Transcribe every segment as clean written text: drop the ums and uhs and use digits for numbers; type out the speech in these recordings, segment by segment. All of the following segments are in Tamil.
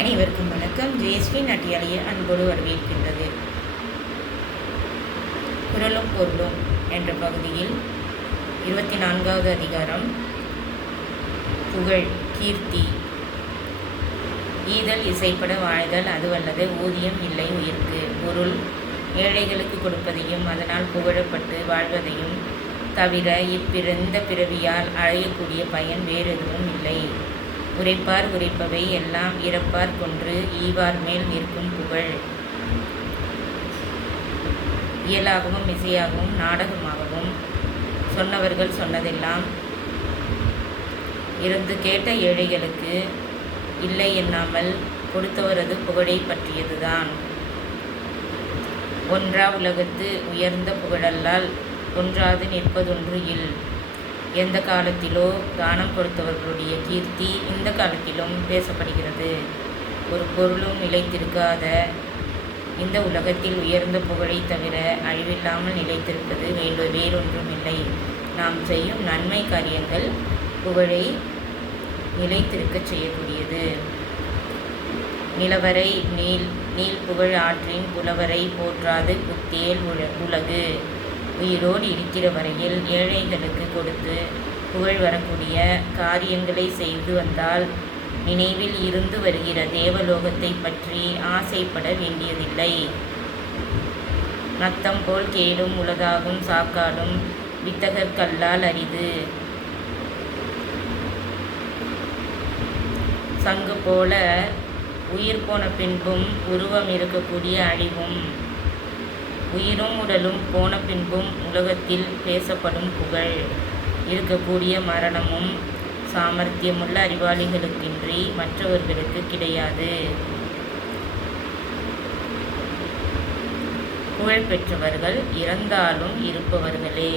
அனைவருக்கும் வணக்கம். ஜெயஸ்ரீ நட்டியாலய அன்போடு வரவேற்கின்றது. குரலும் பொருளும் என்ற பகுதியில் 24வது அதிகாரம் புகழ் கீர்த்தி. ஈதல் இசைப்பட வாழ்தல் அதுவல்லது ஊதியம் இல்லை உயிர்க்கு. பொருள் ஏழைகளுக்கு கொடுப்பதையும் அதனால் புகழப்பட்டு வாழ்வதையும் தவிர இந்த பிறவியால் அடையக்கூடிய பயன் வேறெதுவும் இல்லை. உரைப்பார் உரைப்பவை எல்லாம் இறப்பார் கொன்று ஈவார் மேல் நிற்கும் புகழ். இயலாகவும் இசையாகவும் நாடகமாகவும் சொன்னவர்கள் சொன்னதெல்லாம் இருந்து கேட்ட ஏழைகளுக்கு இல்லை எண்ணாமல் கொடுத்தவரது புகழை பற்றியதுதான். ஒன்றா உலகத்து உயர்ந்த புகழல்லால் ஒன்றாது நிற்பதொன்று இல். எந்த காலத்திலோ தானம் கொடுத்தவர்களுடைய கீர்த்தி இந்த காலத்திலும் பேசப்படுகிறது. ஒரு பொருளும் நிலைத்திருக்காத இந்த உலகத்தில் உயர்ந்த புகழை தவிர அழிவில்லாமல் நிலைத்திருப்பது வேறொன்றும் இல்லை. நாம் செய்யும் நன்மை காரியங்கள் புகழை நிலைத்திருக்க செய்யக்கூடியது. நிலவரை நீள் புகழ் ஆற்றின் புலவரை போற்றாது புத்தியேல் உலகு. உயிரோடு இருக்கிற வரையில் ஏழைகளுக்கு கொடுத்து புகழ் வரக்கூடிய காரியங்களை செய்து வந்தால் நினைவில் இருந்து வருகிற தேவலோகத்தை பற்றி ஆசைப்பட வேண்டியதில்லை. நத்தம் போல் கேடும் உலகாகும் சாக்காடும் வித்தகர் கல்லால் அரிது. சங்கு போல உயிர் போன பின்பும் உருவம் இருக்கக்கூடிய அழிவும் உயிரும் உடலும் போன பின்பும் உலகத்தில் பேசப்படும் புகழ் இருக்கக்கூடிய மரணமும் சாமர்த்தியமுள்ள அறிவாளிகளுக்கின்றி மற்றவர்களுக்கு கிடையாது. புகழ் பெற்றவர்கள் இறந்தாலும் இருப்பவர்களே.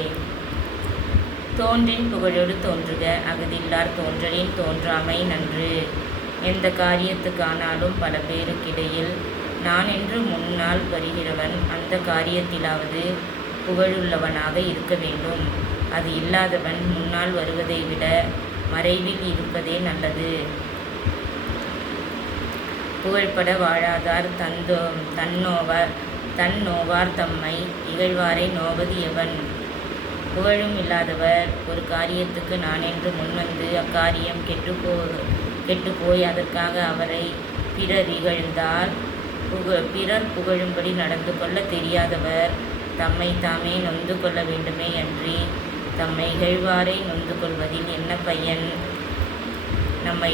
தோன்றின் புகழோடு தோன்றுக அகதில்லார் தோன்றலின் தோன்றாமை நன்று. எந்த காரியத்துக்கானாலும் பல பேருக்கிடையில் நான் என்று முன்னால் வருகிறவன் அந்த காரியத்திலாவது புகழுள்ளவனாக இருக்க வேண்டும். அது இல்லாதவன் முன்னால் வருவதை விட மறைவில் இருப்பதே நல்லது. புகழ்பட வாழாதார் தன்னோவார் தம்மை இகழ்வாரை நோவது எவன். புகழும் இல்லாதவர் ஒரு காரியத்துக்கு நான் என்று முன்வந்து அக்காரியம் கெட்டுப்போய் அதற்காக அவரை பிறர் இகழ்ந்தால் பிறர் புகழும்படி நடந்து கொள்ள தெரியாதவர் தம்மை தாமே நொந்து கொள்ள வேண்டுமே அன்றி தம்மை இகழ்வாரை நொந்து கொள்வதில் என்ன பயன். நம்மை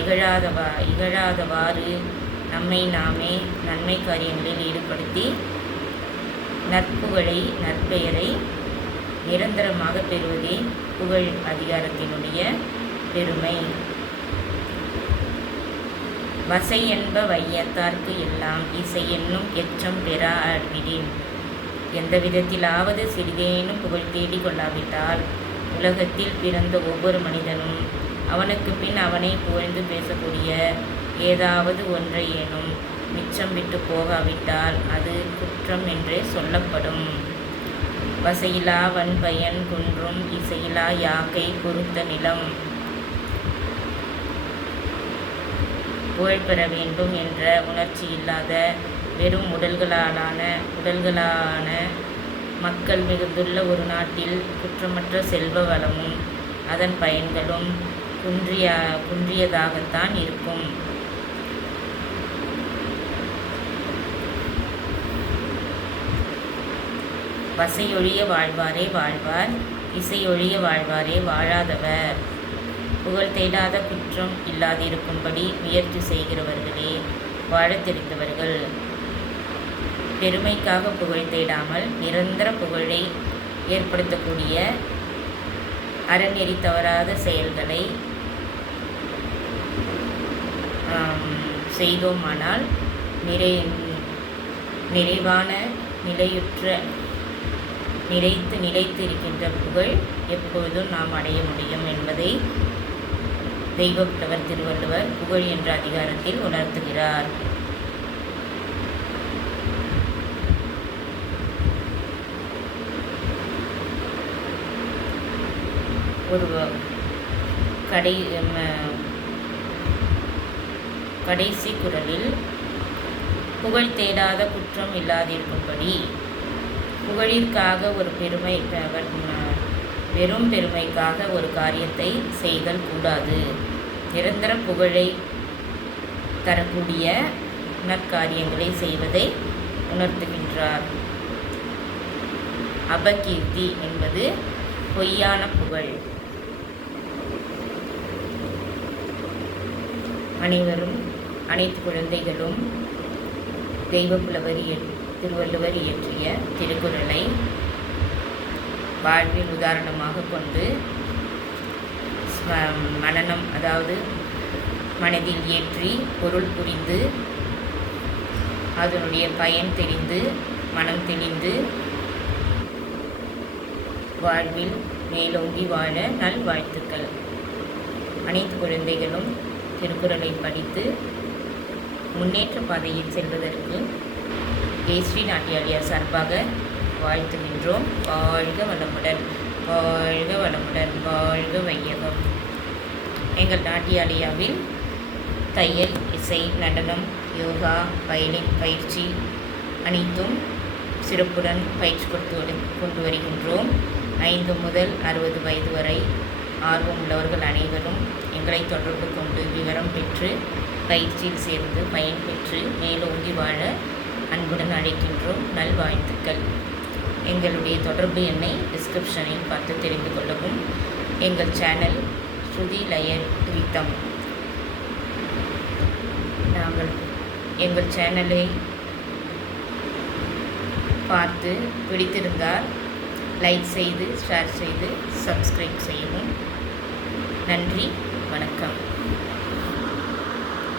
இகழாதவாறு நம்மை நாமே நன்மை காரியங்களில் ஈடுபடுத்தி நற்பெயரை நிரந்தரமாக பெறுவதே புகழ் அதிகாரத்தினுடைய பெருமை. வசை என்ப வையத்தார்க்கு எல்லாம் இசை என்னும் எச்சம் பெறா அழிவிடின். எந்த விதத்திலாவது சிறிதேனும் புகழ் தேடி கொள்ளாவிட்டால் உலகத்தில் பிறந்த ஒவ்வொரு மனிதனும் அவனுக்கு பின் அவனை புகழ்ந்து பேசக்கூடிய ஏதாவது ஒன்றையேனும் மிச்சம் விட்டு போகாவிட்டால் அது குற்றம் என்றே சொல்லப்படும். வசையிலா வன்பயன் குன்றும் இசையிலா யாக்கை பொறுத்த நிலம். புகழ் பெற வேண்டும் என்ற உணர்ச்சி இல்லாத வெறும் உடல்களான மக்கள் மிகுந்துள்ள ஒரு நாட்டில் குற்றமற்ற செல்வ வளமும் அதன் பயன்களும் குன்றியதாகத்தான் இருக்கும். வசையொழிய வாழ்வாரே வாழ்வார் இசையொழிய வாழ்வாரே வாழாதவர். புகழ் தேடாத குற்றம் இல்லாதிருக்கும்படி முயற்சி செய்கிறவர்களே வாழத் தெரிந்தவர்கள். பெருமைக்காக புகழ் தேடாமல் நிரந்தர புகழை ஏற்படுத்தக்கூடிய அறநெறி தவறாத செயல்களை செய்தோமானால் நிறைவான நிலைத்து இருக்கின்ற புகழ் எப்பொழுதும் நாம் அடைய முடியும் என்பதை தெய்வப்புலவர் திருவள்ளுவர் புகழ் என்ற அதிகாரத்தில் உணர்த்துகிறார். ஒரு கடைசி குறளில் புகழ் தேடாத குற்றம் இல்லாதிருக்கும்படி புகழிற்காக ஒரு வெறும் பெருமைக்காக ஒரு காரியத்தை செய்தல் கூடாது. நிரந்தர புகழை தரக்கூடிய நற்காரியங்களை செய்வதை உணர்த்துகின்றார். அபகீர்த்தி என்பது பொய்யான புகழ். அனைத்து குழந்தைகளும் தெய்வப்புலவர் திருவள்ளுவர் இயற்றிய திருக்குறளை வாழ்வில் உதாரணமாக கொண்டு மனனம், அதாவது மனதில் ஏற்றி பொருள் புரிந்து அதனுடைய பயன் தெரிந்து மனம் தெளிந்து வாழ்வில் மேலோங்கி வாழ நல்வாழ்த்துக்கள். அனைத்து குழந்தைகளும் திருக்குறளை படித்து முன்னேற்ற பாதையில் செல்வதற்கு ஜெயஸ்ரீ நாட்டியாலயா சார்பாக வாழ்த்துகின்றோம். வாழ்க வளமுடன், வாழ்க வளமுடன், வாழ்க வையகம். எங்கள் நாட்டியாலயாவில் தையல், இசை, நடனம், யோகா, வயலின் பயிற்சி அனைத்தும் சிறப்புடன் பயிற்சி கொண்டு வருகின்றோம். 5 முதல் 60 வயது வரை ஆர்வம் உள்ளவர்கள் அனைவரும் எங்களை தொடர்பு கொண்டு விவரம் பெற்று பயிற்சியில் சேர்ந்து பயன் பெற்று மேலோங்கி வாழ அன்புடன் அழைக்கின்றோம். நல்வாழ்த்துக்கள். எங்களுடைய தொடர்பு எண்ணை டிஸ்கிரிப்ஷனில் பார்த்து தெரிந்து கொள்ளவும். எங்கள் சேனல் ஸ்ருதி லய ரிதம். நாங்கள் எங்கள் சேனலை பார்த்து பிடித்திருந்தால் லைக் செய்து, ஷேர் செய்து, சப்ஸ்கிரைப் செய்யவும். நன்றி, வணக்கம்.